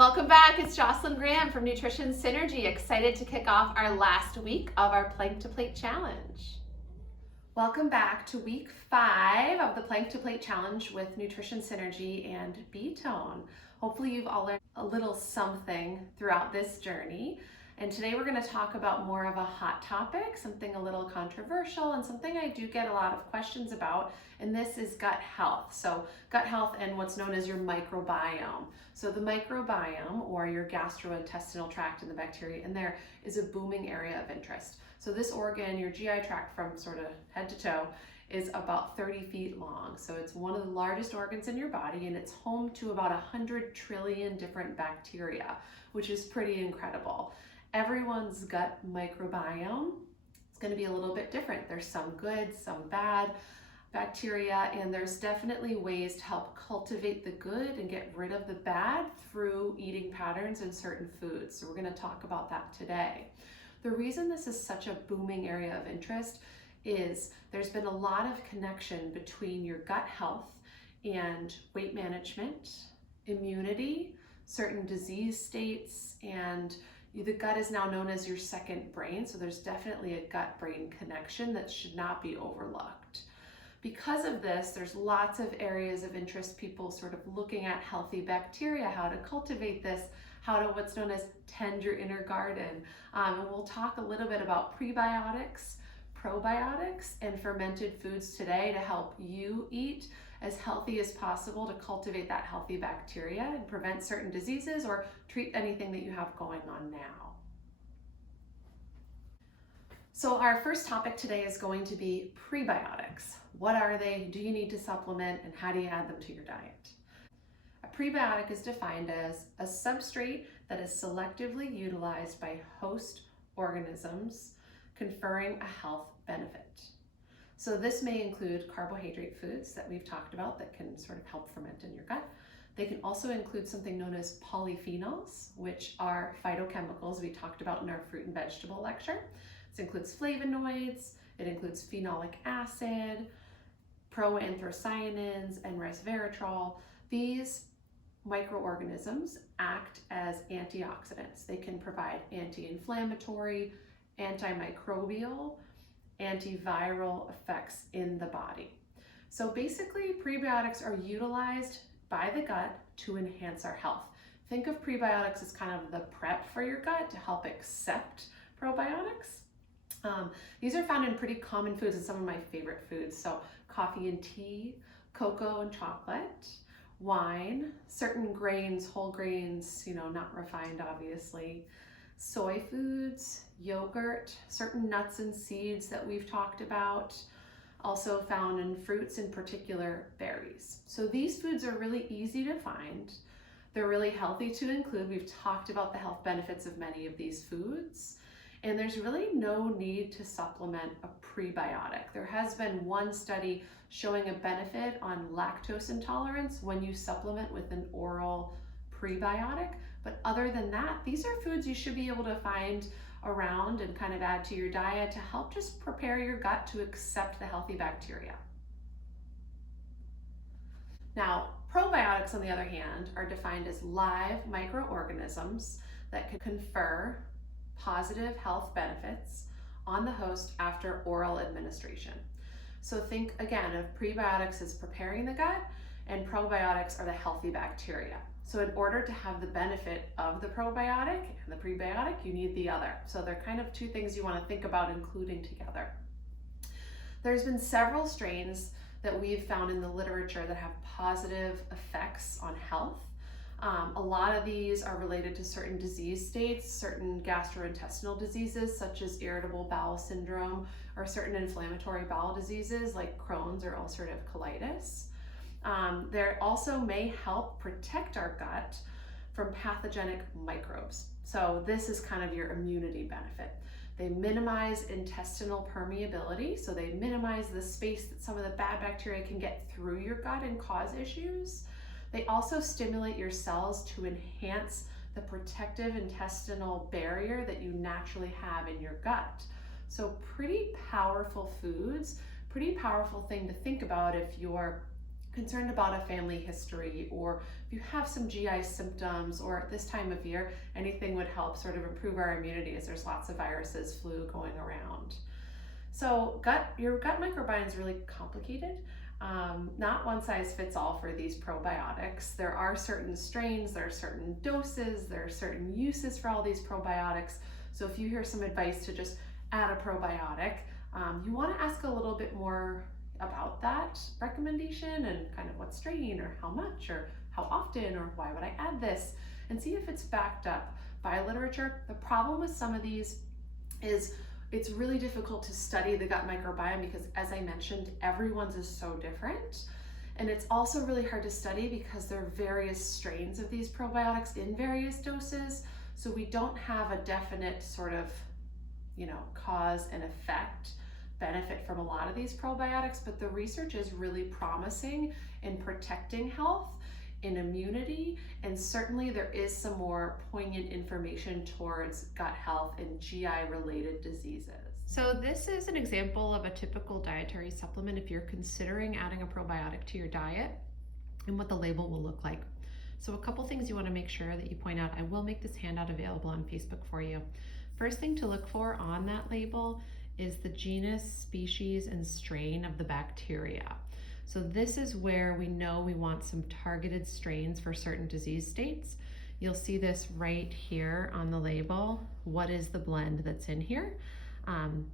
Welcome back. It's Jocelyn Graham from Nutrition Synergy. Excited to kick off our last week of our Plank to Plate Challenge. Welcome back to week 5 of the Plank to Plate Challenge with Nutrition Synergy and Btone. Hopefully you've all learned a little something throughout this journey. And today we're going to talk about more of a hot topic, something a little controversial and something I do get a lot of questions about, and this is gut health. So gut health and what's known as your microbiome. So the microbiome, or your gastrointestinal tract and the bacteria in there, is a booming area of interest. So this organ, your GI tract from sort of head to toe, is about 30 feet long. So it's one of the largest organs in your body, and it's home to about 100 trillion different bacteria, which is pretty incredible. Everyone's gut microbiome is going to be a little bit different. There's some good, some bad bacteria, and there's definitely ways to help cultivate the good and get rid of the bad through eating patterns and certain foods. So we're going to talk about that today. The reason this is such a booming area of interest is there's been a lot of connection between your gut health and weight management, immunity, certain disease states, and the gut is now known as your second brain, so there's definitely a gut-brain connection that should not be overlooked. Because of this, there's lots of areas of interest, people sort of looking at healthy bacteria, how to cultivate this, how to what's known as tend your inner garden. And we'll talk a little bit about prebiotics, probiotics, and fermented foods today to help you eat as healthy as possible to cultivate that healthy bacteria and prevent certain diseases or treat anything that you have going on now. So our first topic today is going to be prebiotics. What are they? Do you need to supplement, and how do you add them to your diet? A prebiotic is defined as a substrate that is selectively utilized by host organisms, conferring a health benefit. So this may include carbohydrate foods that we've talked about that can sort of help ferment in your gut. They can also include something known as polyphenols, which are phytochemicals we talked about in our fruit and vegetable lecture. This includes flavonoids, it includes phenolic acid, proanthocyanins, and resveratrol. These microorganisms act as antioxidants. They can provide anti-inflammatory, antimicrobial, antiviral effects in the body. So basically, prebiotics are utilized by the gut to enhance our health. Think of prebiotics as kind of the prep for your gut to help accept probiotics. These are found in pretty common foods and some of my favorite foods. So coffee and tea, cocoa and chocolate, wine, certain grains, whole grains, not refined obviously, soy foods, yogurt, certain nuts and seeds that we've talked about, also found in fruits, in particular berries. So these foods are really easy to find. They're really healthy to include. We've talked about the health benefits of many of these foods, and there's really no need to supplement a prebiotic. There has been one study showing a benefit on lactose intolerance when you supplement with an oral prebiotic. But other than that, these are foods you should be able to find around and kind of add to your diet to help just prepare your gut to accept the healthy bacteria. Now, probiotics, on the other hand, are defined as live microorganisms that can confer positive health benefits on the host after oral administration. So think again of prebiotics as preparing the gut, and probiotics are the healthy bacteria. So in order to have the benefit of the probiotic and the prebiotic, you need the other. So they're kind of two things you want to think about including together. There's been several strains that we've found in the literature that have positive effects on health. A lot of these are related to certain disease states, certain gastrointestinal diseases such as irritable bowel syndrome, or certain inflammatory bowel diseases like Crohn's or ulcerative colitis. They also may help protect our gut from pathogenic microbes. So this is kind of your immunity benefit. They minimize intestinal permeability, so they minimize the space that some of the bad bacteria can get through your gut and cause issues. They also stimulate your cells to enhance the protective intestinal barrier that you naturally have in your gut. So pretty powerful foods, pretty powerful thing to think about if you're concerned about a family history, or if you have some GI symptoms, or at this time of year, anything would help sort of improve our immunity as there's lots of viruses, flu going around. So your gut microbiome is really complicated. Not one size fits all for these probiotics. There are certain strains, there are certain doses, there are certain uses for all these probiotics. So if you hear some advice to just add a probiotic, you want to ask a little bit more about that recommendation and kind of what strain or how much or how often or why would I add this, and see if it's backed up by literature. The problem with some of these is it's really difficult to study the gut microbiome because, as I mentioned, everyone's is so different. And it's also really hard to study because there are various strains of these probiotics in various doses. So we don't have a definite sort of, cause and effect benefit from a lot of these probiotics, but the research is really promising in protecting health, in immunity, and certainly there is some more poignant information towards gut health and GI related diseases. So this is an example of a typical dietary supplement if you're considering adding a probiotic to your diet and what the label will look like. So a couple things you want to make sure that you point out. I will make this handout available on Facebook for you. First thing to look for on that label is the genus, species, and strain of the bacteria. So this is where we know we want some targeted strains for certain disease states. You'll see this right here on the label. What is the blend that's in here?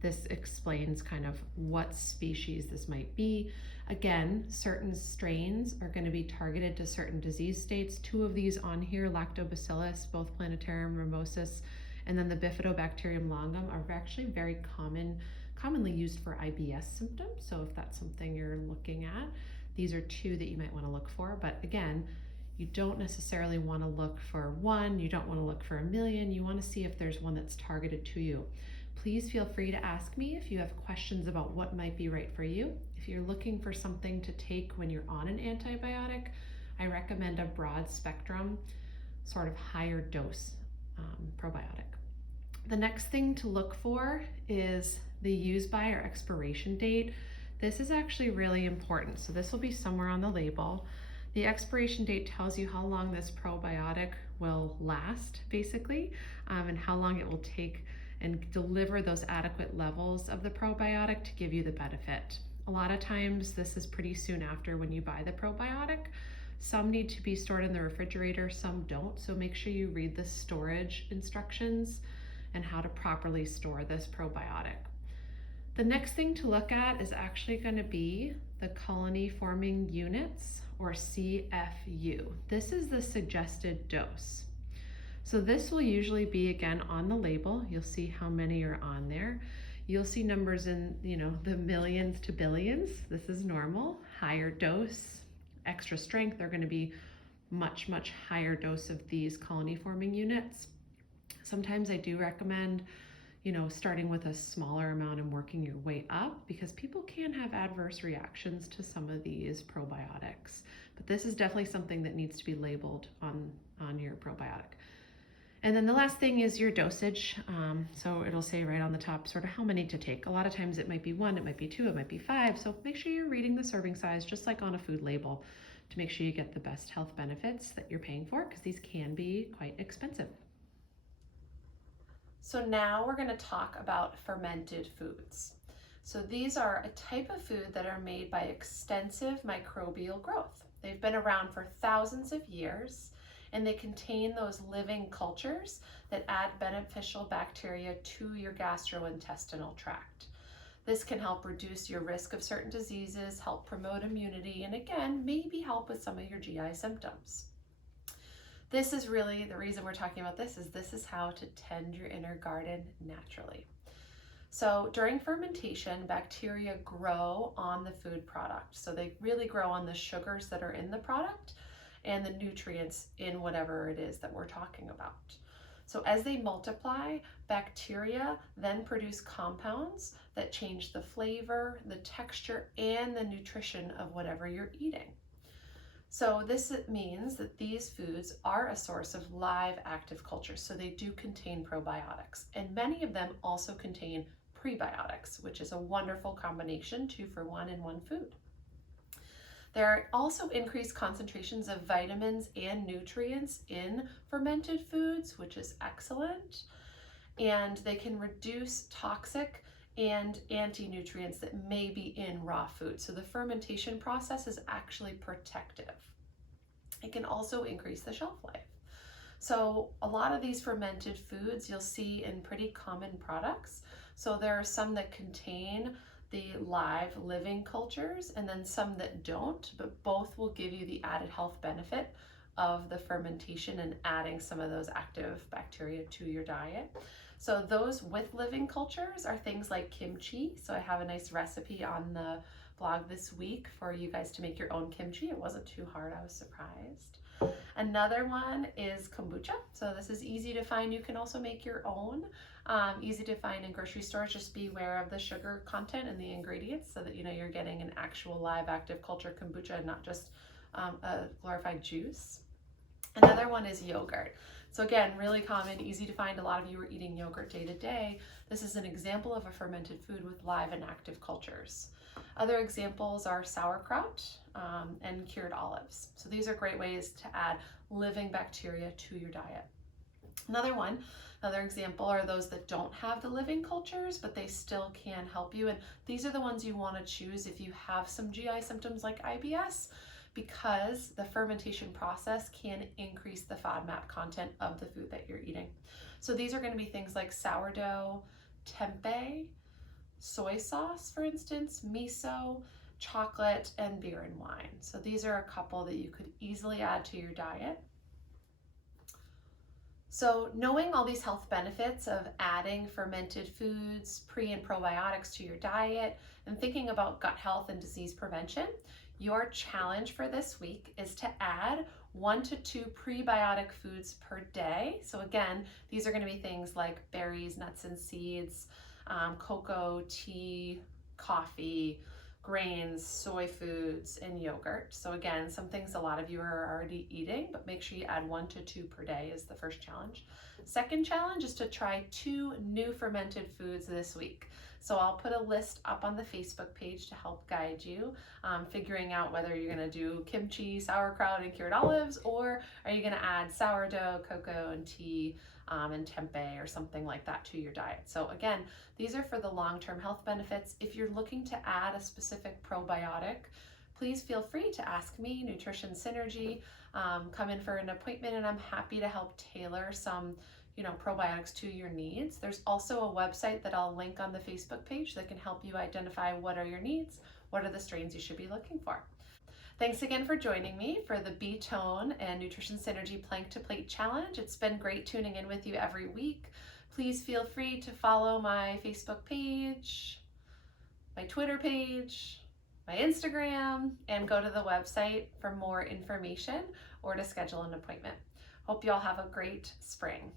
This explains kind of what species this might be. Again, certain strains are going to be targeted to certain disease states. Two of these on here, Lactobacillus, both Plantarum ramosus, and then the Bifidobacterium longum, are actually very commonly used for IBS symptoms. So if that's something you're looking at, these are two that you might want to look for. But again, you don't necessarily want to look for one, you don't want to look for a million, you want to see if there's one that's targeted to you. Please feel free to ask me if you have questions about what might be right for you. If you're looking for something to take when you're on an antibiotic, I recommend a broad spectrum, sort of higher dose probiotic. The next thing to look for is the use by or expiration date. This is actually really important. So this will be somewhere on the label. The expiration date tells you how long this probiotic will last, basically, and how long it will take and deliver those adequate levels of the probiotic to give you the benefit. A lot of times this is pretty soon after when you buy the probiotic. Some need to be stored in the refrigerator, some don't. So make sure you read the storage instructions and how to properly store this probiotic. The next thing to look at is actually going to be the colony forming units, or CFU. This is the suggested dose. So this will usually be, again, on the label. You'll see how many are on there. You'll see numbers in, the millions to billions. This is normal. Higher dose, extra strength, they're going to be much, much higher dose of these colony forming units. Sometimes I do recommend, starting with a smaller amount and working your way up, because people can have adverse reactions to some of these probiotics. But this is definitely something that needs to be labeled on your probiotic. And then the last thing is your dosage. So it'll say right on the top sort of how many to take. A lot of times it might be 1, it might be 2, it might be 5. So make sure you're reading the serving size just like on a food label to make sure you get the best health benefits that you're paying for, because these can be quite expensive. So now we're going to talk about fermented foods. So these are a type of food that are made by extensive microbial growth. They've been around for thousands of years, and they contain those living cultures that add beneficial bacteria to your gastrointestinal tract. This can help reduce your risk of certain diseases, help promote immunity, and again, maybe help with some of your GI symptoms. This is really the reason we're talking about this is how to tend your inner garden naturally. So during fermentation, bacteria grow on the food product. So they really grow on the sugars that are in the product and the nutrients in whatever it is that we're talking about. So as they multiply, bacteria then produce compounds that change the flavor, the texture, and the nutrition of whatever you're eating. So this means that these foods are a source of live active cultures. So they do contain probiotics, and many of them also contain prebiotics, which is a wonderful combination, 2 for 1 in one food. There are also increased concentrations of vitamins and nutrients in fermented foods, which is excellent. And they can reduce toxic and anti-nutrients that may be in raw food. So the fermentation process is actually protective. It can also increase the shelf life. So a lot of these fermented foods you'll see in pretty common products. So there are some that contain the live living cultures and then some that don't, but both will give you the added health benefit of the fermentation and adding some of those active bacteria to your diet. So those with living cultures are things like kimchi. So I have a nice recipe on the blog this week for you guys to make your own kimchi. It wasn't too hard, I was surprised. Another one is kombucha. So this is easy to find. You can also make your own. Easy to find in grocery stores. Just be aware of the sugar content and the ingredients so that you know you're getting an actual live active culture kombucha and not just a glorified juice. Another one is yogurt. So again, really common, easy to find. A lot of you are eating yogurt day to day. This is an example of a fermented food with live and active cultures. Other examples are sauerkraut and cured olives. So these are great ways to add living bacteria to your diet. Another example are those that don't have the living cultures, but they still can help you. And these are the ones you want to choose if you have some GI symptoms like IBS, because the fermentation process can increase the FODMAP content of the food that you're eating. So these are going to be things like sourdough, tempeh, soy sauce, for instance, miso, chocolate, and beer and wine. So these are a couple that you could easily add to your diet. So knowing all these health benefits of adding fermented foods, pre and probiotics to your diet, and thinking about gut health and disease prevention, your challenge for this week is to add 1 to 2 prebiotic foods per day. So again, these are going to be things like berries, nuts and seeds, cocoa, tea, coffee, grains, soy foods, and yogurt. So again, some things a lot of you are already eating, but make sure you add 1 to 2 per day is the first challenge. Second challenge is to try 2 new fermented foods this week. So I'll put a list up on the Facebook page to help guide you, figuring out whether you're gonna do kimchi, sauerkraut, and cured olives, or are you gonna add sourdough, cocoa, and tea, and tempeh or something like that to your diet. So again, these are for the long-term health benefits. If you're looking to add a specific probiotic, please feel free to ask me, Nutrition Synergy. Come in for an appointment and I'm happy to help tailor some probiotics to your needs. There's also a website that I'll link on the Facebook page that can help you identify what are your needs, what are the strains you should be looking for. Thanks again for joining me for the Btone and Nutrition Synergy Plank to Plate Challenge. It's been great tuning in with you every week. Please feel free to follow my Facebook page, my Twitter page, my Instagram, and go to the website for more information or to schedule an appointment. Hope you all have a great spring.